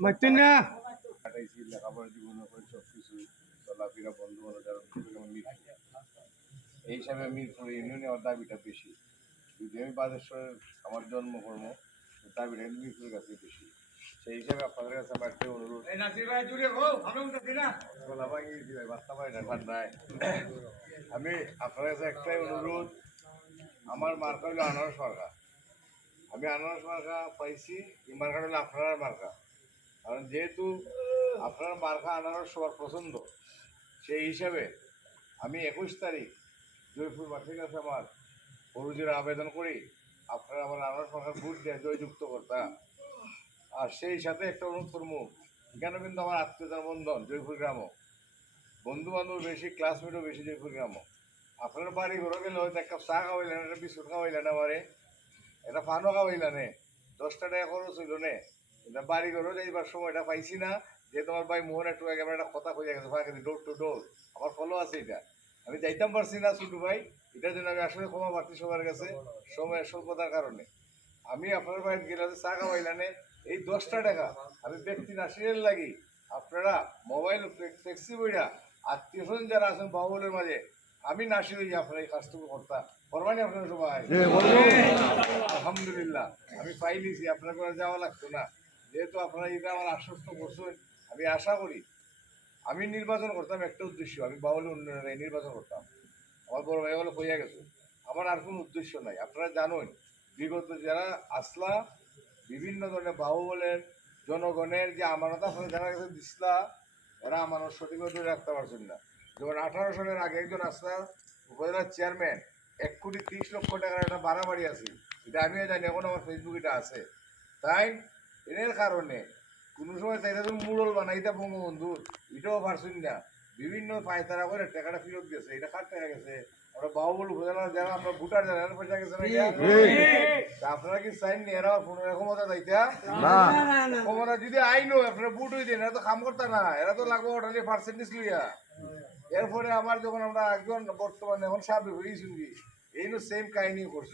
মারতেন না কাটাইছি লেখাপড়া জীবন করে সব কিছু চলাফেরা বন্ধু বান্ধব এই হিসাবে মিরপুর ইউনিয়নে আমার দাবিটা বেশি। যদি আমি বাদেশ্বরের আমার জন্মকর্ম তো দাবিটা মিরপুরের কাছে বেশি। সেই হিসাবে আপনাদের কাছে আমার একটা অনুরোধ। আমি আপনার কাছে একটাই অনুরোধ আমার মার্কা হলো আনারস মার্কা। আমি আনারস মার্কা পাইছি এই মার্কা হলো আপনার মার্কা। কারণ যেহেতু আপনার মার্কা আনারস সবার পছন্দ, সেই হিসাবে আমি একুশ তারিখ জয়পুর মাঠের কাছে আমার অরুজির আবেদন করি, আপনারা আমার আনারস মার্কার ভোট দিয়ে জয়যুক্ত করতা। আর সেই সাথে একটা অনুরোধ করব এখানে কিন্তু আমার আত্মীয়তার বন্ধন জয়পুর গ্রামও। বন্ধু বান্ধব বেশি ক্লাসমেটও বেশি জয়পুর গ্রামও। আপনার বাড়ি ঘরে গেলে হয়তো এক কাপ চা খাওয়াইলেন, একটা বিস্কুট খাওয়াইলেন আমারে। একটা ফানও খাওয়াইলানে দশটা টাকা খরচ হইল নে। এটা বাড়ি ঘরেও যাইবার সময়টা পাইছি না যে তোমার ভাই মোহন একটু আগে একটা কথা কইয়া গেছে ফাঁকে ডোর টু ডোর আমার ফলো আছে এটা। আমি যাইতাম পারছি না ছোটু ভাই এটার জন্য আমি আসলে ক্ষমা প্রার্থী সবার কাছে সময়ের স্বল্পতার কারণে। আমি আপনার বাড়িতে গেলাম চা খাওয়াইলানে এই দশটা টাকা আমি ব্যক্তি নাসিরের লাগি। আপনারা মোবাইল ফ্লেক্সি বইরা আত্মীয় স্বজন যারা আছেন বাহুলের মাঝে আমি নাসির হই আপনারা এই কাজটুকু করতাম করবানি আপনারা সবাই। আলহামদুলিল্লাহ আমি পাইলিছি আপনার যাওয়া লাগতো না। যেহেতু আপনারা এটা আমার আশ্বস্ত করছেন, আমি আশা করি, আমি নির্বাচন করতাম একটা উদ্দেশ্য, আমি বাউলের উন্নয়নে নির্বাচন করতাম। আমার বড় ভাই বলে কইয়া গেছে। আমার আর কোনো উদ্দেশ্য নাই। আপনারা জানেন, বিগত যারা আসলা, বিভিন্ন ধরনের বাহুবলের জনগণের যে আমানত আপনারা যারা কাছে দিসলা, এরা আমানত সঠিকভাবে ধরে রাখতে পারছেন না। যেমন আঠারো সালের আগে একজন আসলা উপজেলার চেয়ারম্যান, এক কোটি তিরিশ লক্ষ টাকার একটা ভাড়া বাড়ি আছে। এটা আমিও জানি, এখন আমার ফেসবুক এটা আছে। তাই এর কারণে কোনো সময় তাই তো মুরল বানাইতে বঙ্গবন্ধু এটাও পারছেন না। বিভিন্ন পায়তারা করে টাকাটা ফেরত গেছে এটা কার টাকা গেছে? আমরা বাহুবল উপজেলার যারা আমরা ভোটার যারা পয়সা গেছে না আপনারা কি চাইন নি? এরা পনেরো ক্ষমতা যাইতা ক্ষমতা যদি আইনো আপনারা বুট হয়ে দেন এরা তো কাম করতে না। এরা তো লাগবে ওটালে পার্সেন্টেজ লইয়া। এরপরে আমার যখন আমরা একজন বর্তমানে এখন সাবেক হয়ে শুনবি এই সেম কাহিনী করছ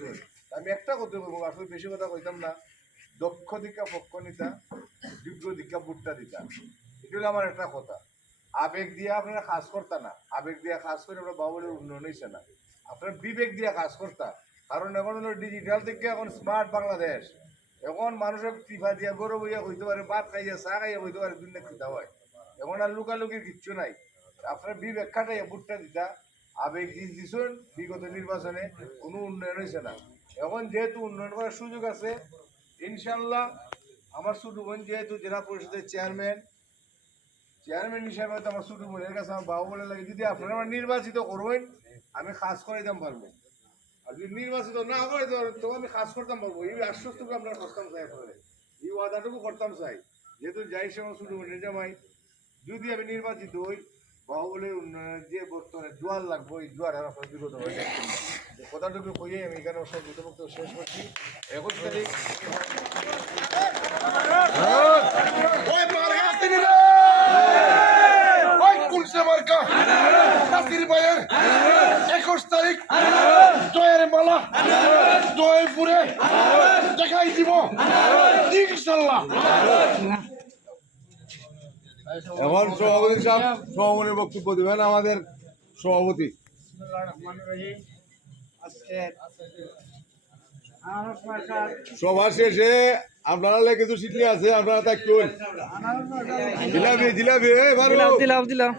আমি একটা কথা বলব আসলে বেশি কথা কইতাম না। দক্ষ দিকা, পক্ষ নিতা, যোগ্য দিকা বুটটা দিতা। এটা হলো আমার একটা কথা। আবেগ দিয়ে আপনারা কাজ করতা না। আবেগ দিয়ে কাজ করে আমরা বাবুলের উন্নয়ন হয়েছে না। আপনারা বিবেক দিয়ে কাজ করতা। কারণ এখন হলো ডিজিটাল থেকে এখন স্মার্ট বাংলাদেশ। এখন মানুষের টিফা দিয়া গরু বইয়া হইতে পারে, ভাত খাইয়া, চা খাইয়া হইতে পারে দুনিয়া খিদা হয়। এখন আর লুকালুকির কিচ্ছু নাই। আপনার বিবেক খাটাইয়া বুটটা দিতা। আবেগ দিছুন, বিগত নির্বাচনে কোনো উন্নয়ন হয়েছে না। এখন যেহেতু উন্নয়ন করার সুযোগ আছে ইনশাল্লাহ আমার ছোট বোন যেহেতু জেলা পরিষদের চেয়ারম্যান চেয়ারম্যান হিসাবে তো আমার ছোট বোনের কাছে আমার বাবু বলে লাগে, যদি আপনারা আমার নির্বাচিত করবেন, আমি কাজ করে দিতাম পারব। আর যদি নির্বাচিত না করে তো আমি কাজ করতাম পারব। এই আশ্বস্তটুকু আমরা করতাম চাই আপনাদের এই ওয়াদাটুকু করতাম চাই যেহেতু যাই সে আমার ছোট বোনের জামাই, যদি আমি নির্বাচিত হই বাহুবলের যে বর্তমানে জোয়ার লাগবে ওই জোয়ার আর আপনার বিগত হয়ে যাচ্ছে। কথাটুকু কইয়ে আমি এখানে সব বিতর্ক শেষ করছি। একুশ তারিখ একুশ তারিখ জয়ের মালা জয়পুরে দেখাই দিব। ইনশাল্লাহ। এখন সভাপতি সাহেব সভাপতির বক্তব্য দেবেন আমাদের সভাপতি। সভা শেষে আপনারা কিছু শিখলে আছে আপনারা তাই কেউ জিলাপি জিলাপি দিলাম দিলাম